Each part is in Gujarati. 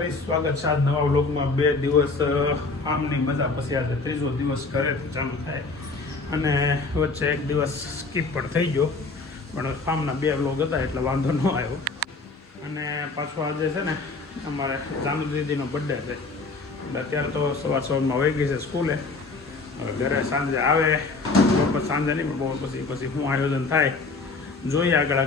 ફરી સ્વાગત છે આજ નવા વ્લોગમાં। 2 દિવસ આમની મજા પછી આજે ત્રીજો દિવસ ઘરેથી ચાલુ થાય અને વચ્ચે એક દિવસ સ્કીપ પણ થઈ ગયો, પણ ફાર્મના 2 વ્લોગ હતા એટલે વાંધો ન આવ્યો। અને પાછો આજે છે ને અમારે જાનુ દીદીનો બર્થડે છે એટલે અત્યારે તો સવારમાં વહી ગઈ છે સ્કૂલે। હવે ઘરે સાંજે આવે, બપોર સાંજે નહીં પણ બપોર પછી શું આયોજન થાય જોઈએ આગળ।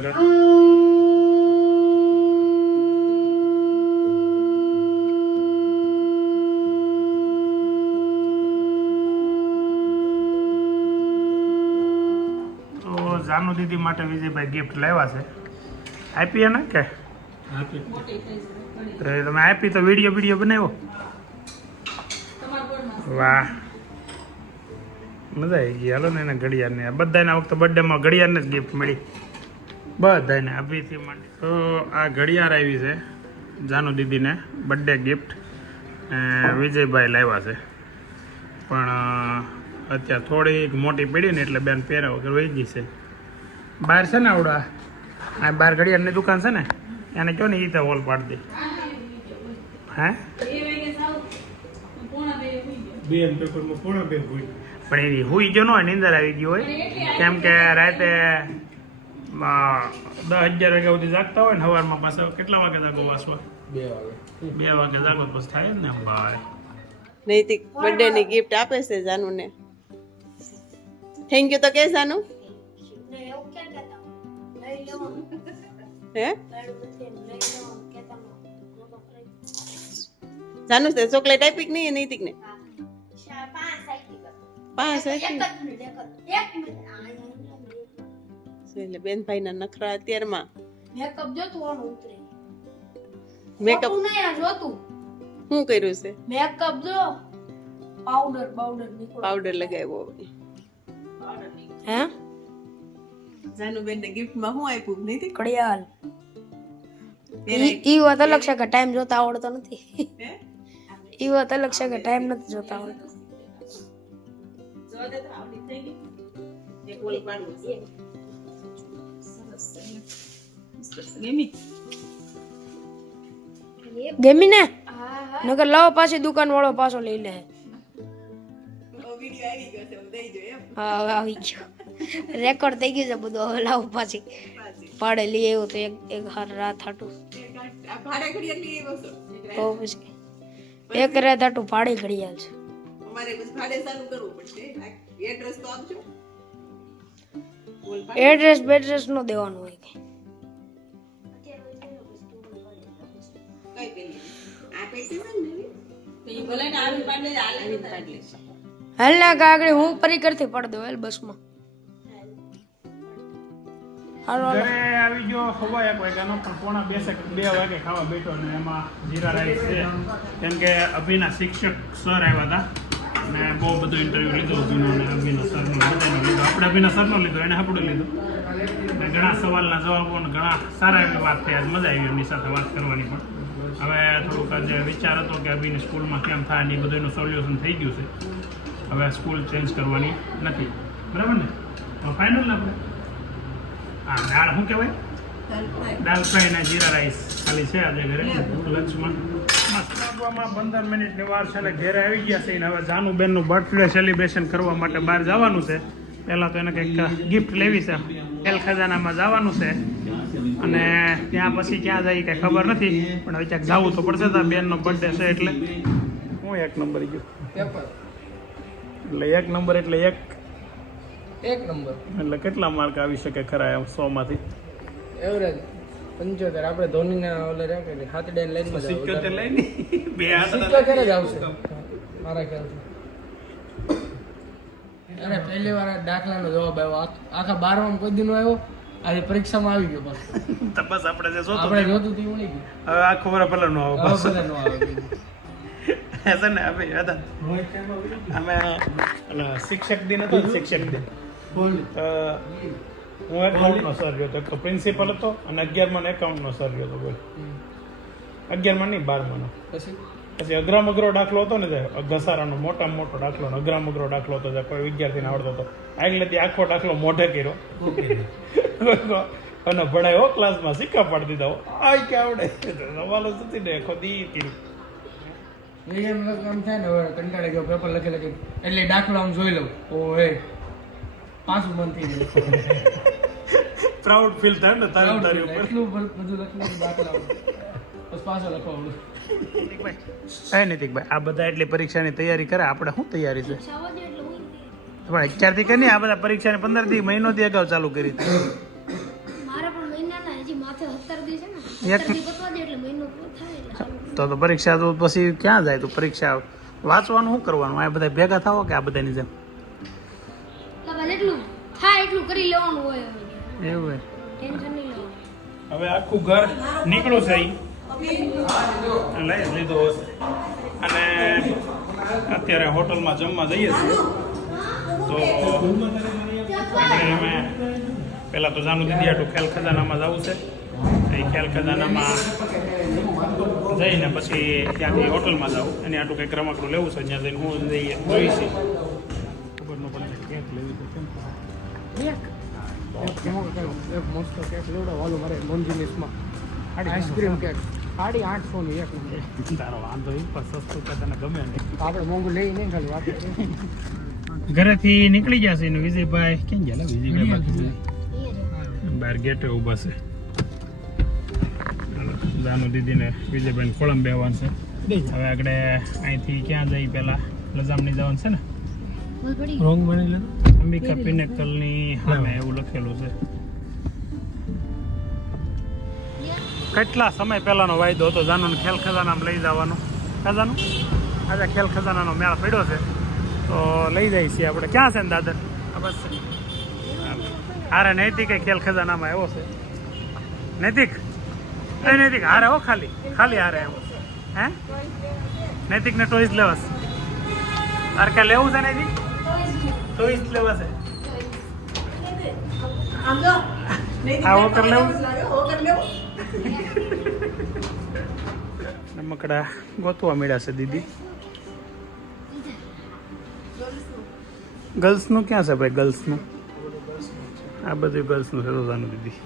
જાનુ દીદી માટે વિજયભાઈ ગિફ્ટ લાવ્યા છે, આપી ને કે તમે આપી તો વિડીયો બનાવ્યો? વાહ, મજા આવી ગઈ। હાલો ને એના ઘડિયાળને બધાને આ વખતે બર્થડેમાં ઘડિયાળને જ ગિફ્ટ મળી બધાને આપીથી માંડી। તો આ ઘડિયાળ આવી છે જાનુ દીદીને બર્થડે ગિફ્ટ, વિજયભાઈ લાવ્યા છે, પણ અત્યારે થોડીક મોટી પડી ને એટલે બેન પહેર્યા વગર વહી ગઈ છે। બહાર છે ને આવડા આ બહાર ઘડિયાળની દુકાન છે ને, એને કહો ને એ રીતે હોલ પાડી દે। હે પણ એની હુઈ જો ન હોય, નીંદર આવી ગઈ હોય, કેમ કે રાતે 10-11 વાગ્યા સુધી જાગતા હોય ને, સવારમાં પાછા કેટલા વાગે જાગો વાસવા? 2 વાગે જાગો પછી થાય જ ને ભાઈ। નૈતિક બર્થડે ની ગિફ્ટ આપે છે જાનુ ને, થેન્ક યુ તો કે જાનુ હે જાનુ તે ચોકલેટ આપી કે નહીં નૈતિક ને? 5 એટલે બેન ભાઈ ના નખરા અત્યારમાં મેકઅપ જોતું ઓન ઉતરે, મેકઅપ નયા જોતું શું કર્યું છે? મેકઅપ જો પાવડર નીકળો, પાવડર લગાવ્યો હે જાનુ બેન ને ગિફ્ટ માં શું આપ્યું નૈતિક? ઘડિયાળ। ઈ વાત અલગ છે કે ટાઈમ જોતા આવડતો નથી, ઈ વાત અલગ છે કે ટાઈમ નથી જોતા આવડતો। ગમી ને નકર લાવો પાછી દુકાન વાળો પાછો લઈ લે। હા હવે આવી ગયો, રેકોર્ડ થઈ ગયું છે બધું, હવે લાવો પાછી ભાડે લઈ આવ્યો તો એક હાર રાત હાટું, તો પછી એક રાત હાટું ભાડે ઘડિયાળ છે અમારે બસ ભાડે ચાલુ કરવું પડશે। એડ્રેસ તો આપજો, બેડ્રેસ નો દેવાનું હોય કે કઈ પેલી આ પેટી છે ને તો ઈ ભલે ને આવી પાડે આલે પાડે હાલ ના કાગડી હું પરિકર થી પડ દો હાલ બસ માં। ઘરે આવી ગયો 1:15 વાગ્યાનો, પણ પોણા 2 વાગે ખાવા બેઠો ને એમાં જીરા રાઈસ છે, કેમ કે અભિના શિક્ષક સર આવ્યા હતા અને બહુ બધું ઇન્ટરવ્યુ લીધો અભિનો અને અભિના સરનો બધાનો લીધો, આપણે અભિના સરનો લીધો, એને આપણું લીધું અને ઘણા સવાલના જવાબો અને ઘણા સારા એવી વાત થઈ, આજ મજા આવી એમની સાથે વાત કરવાની। પણ હવે થોડુંક જે વિચાર હતો કે અભિને સ્કૂલમાં કેમ થાય ને એ બધું એનું સોલ્યુશન થઈ ગયું છે, હવે સ્કૂલ ચેન્જ કરવાની નથી, બરાબર ને? ફાઇનલ ને આપણે હા દાળ શું કહેવાય, દાળ ફ્રાય ને જીરા રાઈસ ખાલી છે આજે ઘરે લંચમાં। મસ્ત 15 મિનિટની વાર છે ને ઘરે આવી ગયા છે ને હવે જાનુબેનનું બર્થડે સેલિબ્રેશન કરવા માટે બહાર જવાનું છે। પહેલાં તો એને કંઈક ગિફ્ટ લેવી છે, એલ ખજાનામાં જવાનું છે અને ત્યાં પછી ક્યાં જાય કંઈ ખબર નથી, પણ હવે ક્યાંક જવું તો પડશે, તો બેનનો બર્થડે છે એટલે હું 1 નંબર ગયો એટલે 1 નંબર એટલે 1 નંબર એટલે કેટલા માર્ક આવી શકે ખરા એમ 100 માંથી? એવરેજ 75। આપણે ધોનીના ઓલે રાખે ને હાથડે લાઈનમાં જાવ 77 લઈ ની બે હાથ 77 જ આવશે મારા ખ્યાલથી। અરે પહેલી વાર દાખલાનો જવાબ આવ્યો, આખા 12માં કોઈ દિન આવ્યો, આજે પરીક્ષામાં આવી ગયો બસ। તો બસ આપણે જે જોતું આપણે જોતું તી મળી ગયું, હવે આ ખબર ભલે ન આવે બસ હવે નો આવે છે ને હવે હતા અમે શિક્ષક દિન હતો ને, શિક્ષક દિન હું એકાઉન્ટનો સર રહ્યો હતો, એક તો પ્રિન્સિપલ હતો અને 11માં એકાઉન્ટનો સર રહ્યો હતો, બોલ 11માં નહીં 12માં પછી અઘરામઘરો દાખલો હતો ને, ઘસારાનો મોટામાં મોટો દાખલો ને અઘરામઘરો દાખલો હતો, કોઈ વિદ્યાર્થીને આવડતો હતો, આગલેથી આખો દાખલો મોઢે કર્યો અને ભણાયો ક્લાસમાં સિક્કા પાડી દીધા આય કે આવડે સવાલ જ નથી ને ખોદી કર્યું એમ આમ થાય ને હવે કંટાળી ગયો પેપર લખી એટલે દાખલો આમ જોઈ લઉં ઓ હે પાછું મન થઈ ગયું પ્રાઉડ ફીલ થાય ને તારી ઉપર એટલું બધું લખેલું દાખલા બસ પાછો લખવા હે નીતિકભાઈ આ બધા એટલી પરીક્ષાની તૈયારી કરે આપણે શું તૈયારી છે પણ અત્યારથી કરી આ બધા પરીક્ષાની 15 દી મહિનોથી અગાઉ ચાલુ કરી હતી મારા પણ મહિનાના હજી માથે 17 દી છે ને એક- 17 દી પતવા દે એટલે મહિનો પૂરો થાય એટલે ચાલુ. તો પરીક્ષા તો પછી ક્યાં જાય તો પરીક્ષા વાંચવાનું શું કરવાનું આ બધા ભેગા થાવો કે આ બધાની જેમ લગા જેટલું થાય એટલું કરી લેવાનું હોય એવું હોય ટેન્શન નહીં લેવાનું. હવે આખું ઘર નીકળું છે લઈ લીધો હશે અને અત્યારે હોટલમાં જમવા જઈએ છીએ તો આપણે અમે પહેલાં તો જાનું દીદી આટલું ખ્યાલ ખજાનામાં જવું છે એ ખ્યાલ ખજાનામાં જઈને પછી ત્યાંથી હોટલમાં જાઉં એની આટલું કંઈક રમકડું લેવું છે ત્યાં જઈને હું જઈએ જોઈશી ખબર ન પડે કેક લેવી છે કેમ એક મસ્ત કેક લેવડાવવાનું મારે મોન્જીનિસમાં આઈસ્ક્રીમ કેક 850 ની એક તારો વાંધો એ પણ સસ્તું કે તને ગમે નહીં આપણે મોંઘું લઈ નહીં ખાલી વાત ઘરેથી નીકળી ગયા છે ને વિજયભાઈ કેમ ગયા વિજયભાઈ બાકી બહાર ગેટે ઊભા છે જાનુ દીદીને વિજયભાઈ ખોળમ બેવાનું છે હવે આગળ અહીંથી ક્યાં જઈ પેલા લજામની જવાનું છે ને બોલ પડી રોંગ બની લીધું અંબિકા પિનેકલની સામે એવું લખેલું છે કેટલા સમય પહેલાનો વાયદો હતો જાનુને ખેલ ખજાનામાં લઈ જવાનો ખજાનું આજે ખેલ ખજાનાનો મેળા પડ્યો છે તો લઈ જાય છીએ આપણે ક્યાં છે ને દાદર આ બસ હારે નૈતિક ખેલ ખજાનામાં આવ્યો છે નૈતિક એ નૈતિક હારે હો ખાલી ખાલી હારે આવ્યો હે નૈતિકને ટોઈસ લેવાસ તારે ક્યાં લેવું છે નૈતિક ટોઈસ લેવા છે આ વોકર લેવું રમકડા ગોતવા મળ્યા છે દીદી ગર્લ્સનું ક્યાં છે ભાઈ ગર્લ્સનું આ બધું ગર્લ્સનું છે તો જાનું દીદી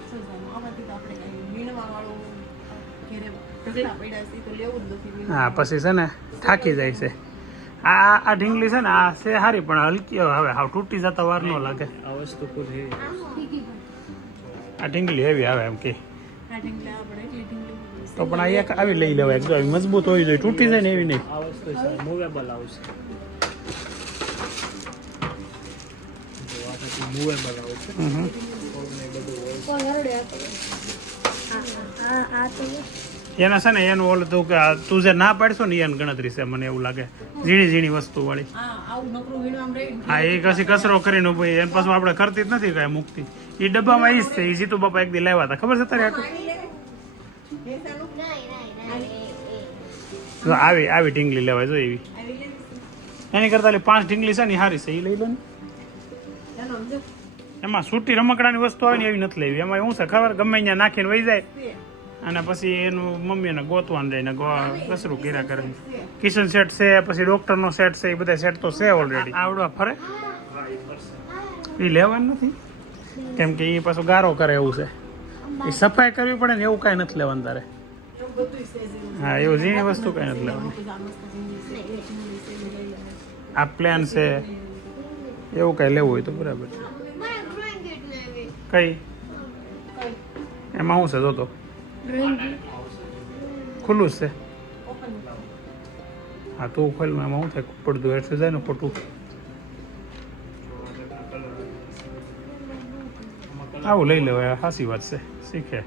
હા પછી છે ને થાકી જાય છે આ ઢીંગલી છે ને આ છે સારી પણ હલકી હવે હાવ તૂટી જતા વાર ન લાગે આ વસ્તુ આ ઢીંગલી હેવી આવે એમ કે તો પણ આ એક આવી લઈ લેવાય જો આવી મજબૂત હોવી જોઈએ તૂટી જાય ને એવી નહીં આ વસ્તુ છે મૂવેબલ આવશે મૂવેબલ આવશે એના છે ને એનું ઓલું તું કે તું જે ના પાડશો ને એની ગણતરી છે મને એવું લાગે ઝીણી ઝીણી વસ્તુ વાળી હા એ કશી કચરો કરીને ઉભી એને પાછું આપણે કરતી જ નથી કાંઈ મુકતી એ ડબ્બામાં ઈ જ છે એ જીતુ બાપા એક દી લાવ્યા હતા ખબર છે તારે આખું આવી આવી ઢીંગલી લેવાય જો એવી એની કરતા 5 ઢીંગલી છે ને સારી છે એ લઈ લો ને એમાં સૂટી રમકડાની વસ્તુ આવે ને એવી નથી લેવી એમાં શું છે ખબર ગમે અહીંયા નાખીને વહી જાય અને પછી એનું મમ્મીને ગોતવાનું જાય ને કસરું કર્યા કરે કિચન સેટ છે પછી ડોક્ટરનો સેટ છે એ બધા સેટ તો છે ઓલરેડી આવડવા ફરે એ લેવાનું નથી કેમ કે એ પાછું ગારો કરે એવું છે એ સફાઈ કરવી પડે ને એવું કાંઈ નથી લેવાનું તારે હા એવું ઝીણી વસ્તુ કાંઈ નથી લેવાનું આ પ્લાન છે એવું કાંઈ લેવું હોય તો બરાબર કઈ એમાં શું છે જોતો ખુલ્લું જ છે હા તું ખોલ એમાં શું થાય પડતું એટલે જાય ને ખોટું આવું લઈ લેવાય સાચી વાત છે શીખે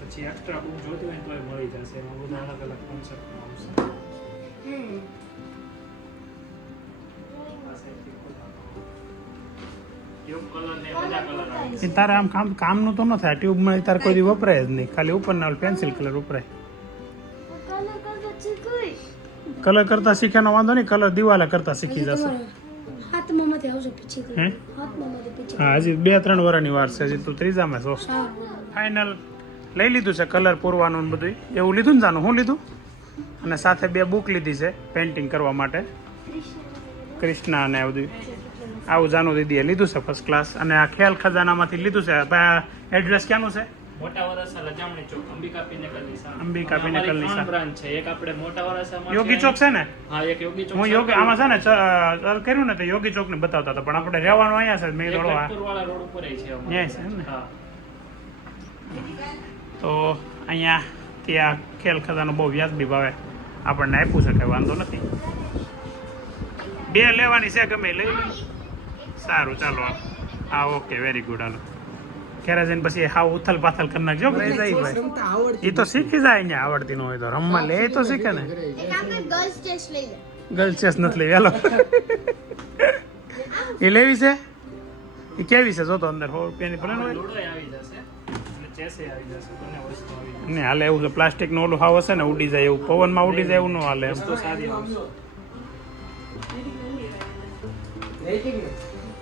પછી એક્સ્ટ્રા બુક જોતી હોય તો મળી જશે એમાં બધા અલગ અલગ કોન્સેપ્ટમાં આવશે તારે આમ કામનું તો ન થાય ટ્યુબમાં તારે કોઈ દી વપરાય જ નહીં ખાલી ઉપરના પેન્સિલ કલર વપરાય કલર કરતા શીખ્યાનો વાંધો નહીં કલર દિવાલે કરતા શીખી જશે હા હજી 2-3 વર્ષની વાર છે હજી તું ત્રીજામાં છો ફાઇનલ લઈ લીધું છે કલર પૂરવાનું ને બધું એવું લીધું ને જાનું હું લીધું અને સાથે 2 બુક લીધી છે પેઇન્ટિંગ કરવા માટે કૃષ્ણા અને બધું આવું જાનુ દીદીએ લીધું છે ફર્સ્ટ ક્લાસ. અને આ ખેલ ખજાનામાંથી લીધું છે. એડ્રેસ ક્યાંનું છે? મોટા વરાસા લજામણી ચોક અંબિકા પિનેકલ નિશાન. અંબિકા પિનેકલ નિશાન. ત્રણ બ્રાન્ચ છે. એક આપણે મોટા વરાસામાં યોગી ચોક છે ને? હા, એક યોગી ચોક. હું યોગી આમાં છે ને સર્ચ કર્યું ને તો યોગી ચોક ને બતાવતા હતા, પણ આપણે રહેવાનું અહીંયા છે. મેં થોડો વાળા રોડ ઉપર છે ન્યાય છે એમ ને? હા. તો અહીંયા ત્યાં ખેલ ખજાનો બહુ વ્યાજબી ભાવે આપણને આપ્યું છે, કંઈ વાંધો નથી. 2 લેવાની છે, ગમે લઈ લો. સારું, ચાલો હા, ઓકે, વેરી ગુડ. હાલો ઘરે જઈને પછી હાવ ઉથલ પાથલ કરી નાખજો. ભાઈ એ તો શીખી જાય, અહીંયા આવડતી ન હોય તો રમવા લે તો શીખે ને. ગર્લ્સ ચેસ નથી લેવી. હાલો એ લેવી છે. એ કેવી છે? જો તો અંદર 100 રૂપિયાની ભલે હોય. લૂડોય આવી જશે અને ચેસે આવી જશે, બંને વસ્તુ આવી જશે. ને હાલે એવું છે. પ્લાસ્ટિક નું ઓલું હાવ હશે ને, ઉડી જાય એવું, પવનમાં ઉડી જાય એવું ન હાલે. વસ્તુ સારી આવશે.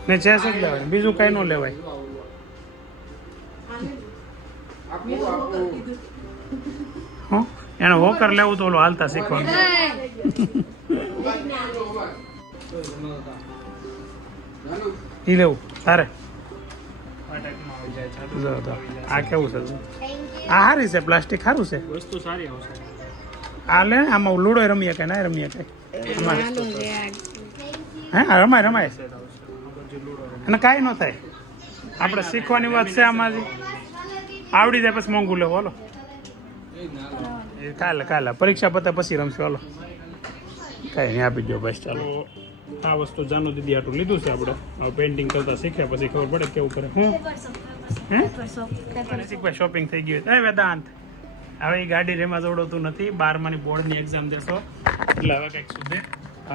ને ચેસ જ લેવાય, બીજું કઈ ન લેવાય. હો એને વોકર લેવું તો ઓલું હાલતા શીખવાનું. ઈ લેવું તારે? ફટાકમાં આવી જાય, જાદુ જો તો આવી જાય. આ કેવું છે? આ સારી છે, પ્લાસ્ટિક સારું છે. વસ્તુ સારી આવશે. આ લે ને, આમાં લૂડો રમીએ કે ના રમીએ કઈ? હા રમાય રમાય. અને કાંઈ ન થાય, આપણે શીખવાની વાત છે આમાં. આવડી જાય પછી મોંઘું લેવું. હાલો કાલે કાલે પરીક્ષા પતે પછી રમશું. હાલો કાંઈ નહીં, આપી દો બસ. ચાલો આ વસ્તુ જાનુ દીદી આટલું લીધું છે આપણે. હવે પેઇન્ટિંગ કરતા શીખ્યા પછી ખબર પડે કેવું કરે. હું ભાઈ શોપિંગ થઈ ગયું. એ વેદાંત હવે એ ગાડી રેમાં જોડતું નથી. 12માની બોર્ડની એક્ઝામ દેશો એટલે હવે કંઈક સુધે.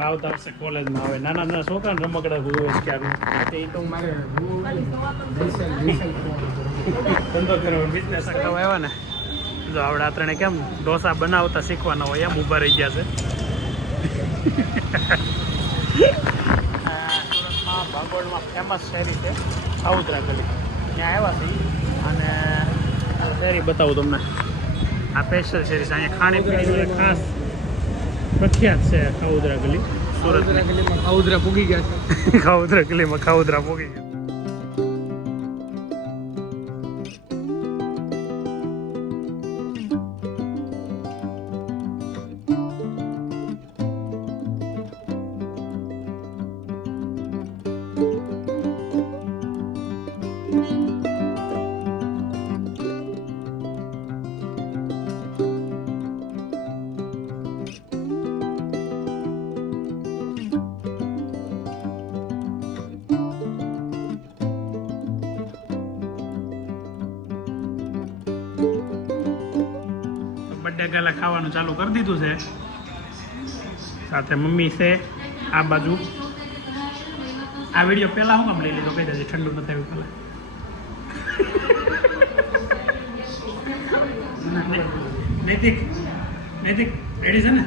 આવતા વર્ષે કોલેજમાં આવે. નાના નાના છોકરાને રમકડા હોય ક્યારું એ તો મારે ધંધો કરવાનો, બિઝનેસ કરવા આવ્યા ને. જો આવડે ત્રણે કેમ ઢોસા બનાવતા શીખવાના હોય એમ ઊભા રહી ગયા છે. સુરતમાં ભાગોળમાં ફેમસ શેરી છે ખાઉદરા ગલી, ત્યાં આવ્યા છે. અને શેરી બતાવું તમને. આ સ્પેશિયલ શેરી છે. અહીંયા ખાણીપીણી ખાસ પ્રખ્યાત છે ખાઉદરા ગલી સુરત. ખાઉદરા પૂગી ગયા છે. ખાઉદરા ગલીમાં ખાઉદરા પૂગી ગયા. બર્થડે ગલા ખાવાનું ચાલુ કરી દીધું છે. સાથે મમ્મી છે આ બાજુ. આ વિડીયો પહેલા હું કામ લઈ લીધો કહી દેજે, ઠંડુ નથી આવ્યું પહેલા. નૈતિક નૈતિક રેડી છે ને?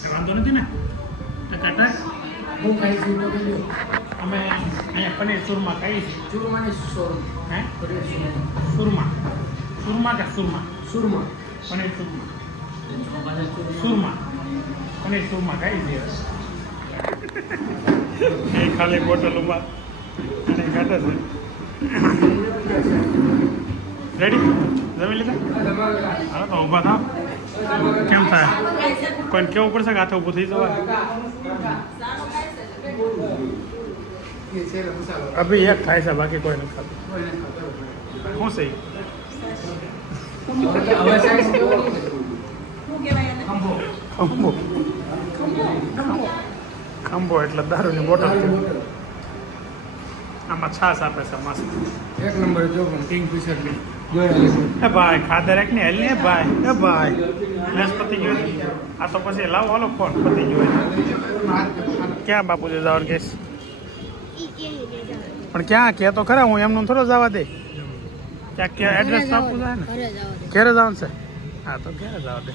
કઈ વાંધો નથી ને? ટકાટક હું ખાઈ છું તો કહી દો. અમે અહીંયા પનીર ચૂરમા ખાઈએ છીએ. ચૂરમાની હે સુરમા? સુરમા કે સુરમા? સુરમા પનીર ચૂરમા. સુરમા પનીર ચૂરમા ખાઈ છીએ. એ ખાલી બોટલોમાં અને કાઢે છે. રેડી? જમી લીધા? હાલો તો ઊભા થાવ. કેમ થાય? કોઈને કેવું પડશે કે હાથે ઊભું થઈ જવાય? અભી એક થાય છે, બાકી કોઈ નથી ખાતું. શું છે? હવે સાઈઝ કેવો શું કહેવાય એને? ખંભો. ખંભો એટલે દારૂની બોટલ છે. આમાં છાશ આપે છે મસ્ત. એક નંબર જો પણ કિંગફિશર ની એ ભાઈ ખાધર એક ને હેલ ને ભાઈ. એ ભાઈ મેચ પતી ગયો. આ તો પછી લાવો હાલો ફોન પતી ગયો. ક્યાં બાપુજી જવાનું કેસ? પણ ક્યાં કે તો ખરા, હું એમનું થોડો જવા દે. ક્યાં ક્યાં એડ્રેસ તો આપવું જાય ને? ઘેરે જવાનું છે? હા તો ઘેરે જવા દે.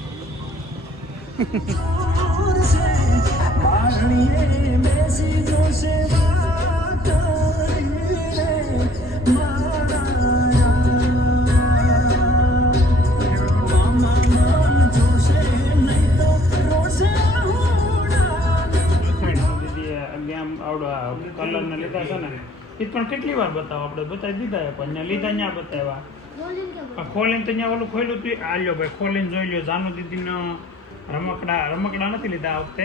કલર ને લીધા છે ને એ પણ કેટલી વાર બતાવો આપણે બતાવી દીધા પણ અહીંયા લીધા ત્યાં બતાવ્યા પણ ખોલીને તો અહીંયા ઓલું ખોલ્યું હતું આ લ્યો ભાઈ ખોલીને જોઈ લ્યો જાનુ દીદીનો રમકડા નથી લીધા આ વખતે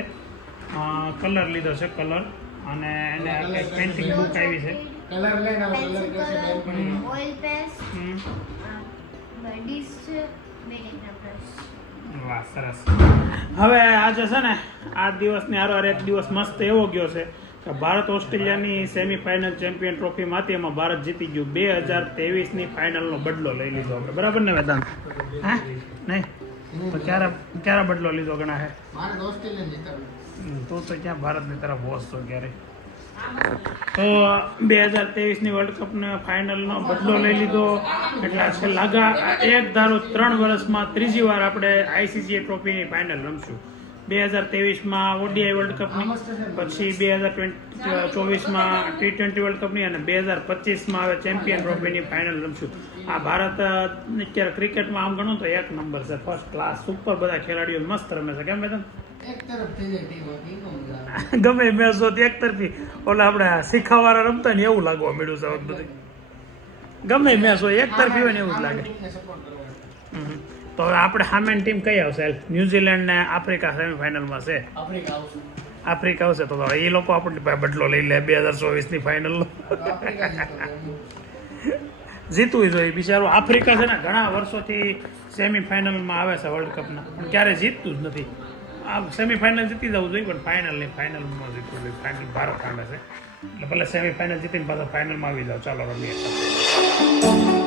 કલર લીધો છે કલર અને એને પેન્ટિંગ બુક આવી છે કલર લઈને આવો, કલર કરશે ટાઈમ પડી. ઓઇલ પેસ હમ. ડીશ બેડિંગના બ્રશ વાહ સરસ હવે આજે છે ને આ દિવસની હારો એક દિવસ મસ્ત એવો ગયો છે કે ભારત ઓસ્ટ્રેલિયાની સેમીફાઇનલ ચેમ્પિયન ટ્રોફીમાંથી એમાં ભારત જીતી ગયું 2023ની ફાઇનલનો બદલો લઈ લીધો આપણે બરાબર ને વેદાંત હા નહીં તો ક્યારે બદલો લીધો ગણા હે મારે તો ઓસ્ટ્રેલિયન જીતવાનું. તું તો ક્યાં ભારતની તરફ હોશ છો ક્યારે તો 2023ની વર્લ્ડ કપને ફાઇનલનો બદલો લઈ લીધો એટલે છેલ્લા એક ધારો 3 વર્ષમાં ત્રીજી વાર આપણે આઈસીસી ટ્રોફીની ફાઇનલ રમશું 2023માં ઓડીઆઈ વર્લ્ડ કપની પછી 2024માં T20 વર્લ્ડ કપની અને 2025માં હવે ચેમ્પિયન ટ્રોફીની ફાઇનલ રમશું આ ભારત અત્યારે ક્રિકેટમાં આમ ગણો તો એક નંબર છે ફર્સ્ટ ક્લાસ સુપર બધા ખેલાડીઓ મસ્ત રમે છે કેમ મેડમ એક તરફ થઈ જાય ટીમ હતી નો મજા આવે. ગમે મેચ હોતી એક તરફી ઓલા આપણે શીખાવાળા રમતા ને એવું લાગવા મળ્યું છે હવે બધું ગમે મેચ હોય એક તરફી હોય ને એવું જ લાગે ટીમને સપોર્ટ કરવાનો. તો હવે આપણે સામેની ટીમ કઈ આવશે ન્યુઝીલેન્ડ ને આફ્રિકા સેમીફાઇનલમાં છે આફ્રિકા આવશે. આફ્રિકા આવશે તો એ લોકો આપણને પાસે બદલો લઈ લે 2024ની ફાઇનલનો આફ્રિકા જીતશે. જીતવું જોઈએ બિચારું આફ્રિકા છે ને ઘણા વર્ષોથી સેમીફાઇનલમાં આવે છે વર્લ્ડ કપના પણ ક્યારે જીતતું જ નથી આ સેમીફાઇનલ જીતી જવું જોઈએ પણ ફાઇનલમાં જીતવું જોઈએ ફાઇનલ ભારત આવે છે એટલે ભલે સેમીફાઇનલ જીતીને પાછા ફાઇનલમાં આવી જાવ ચાલો રમીએ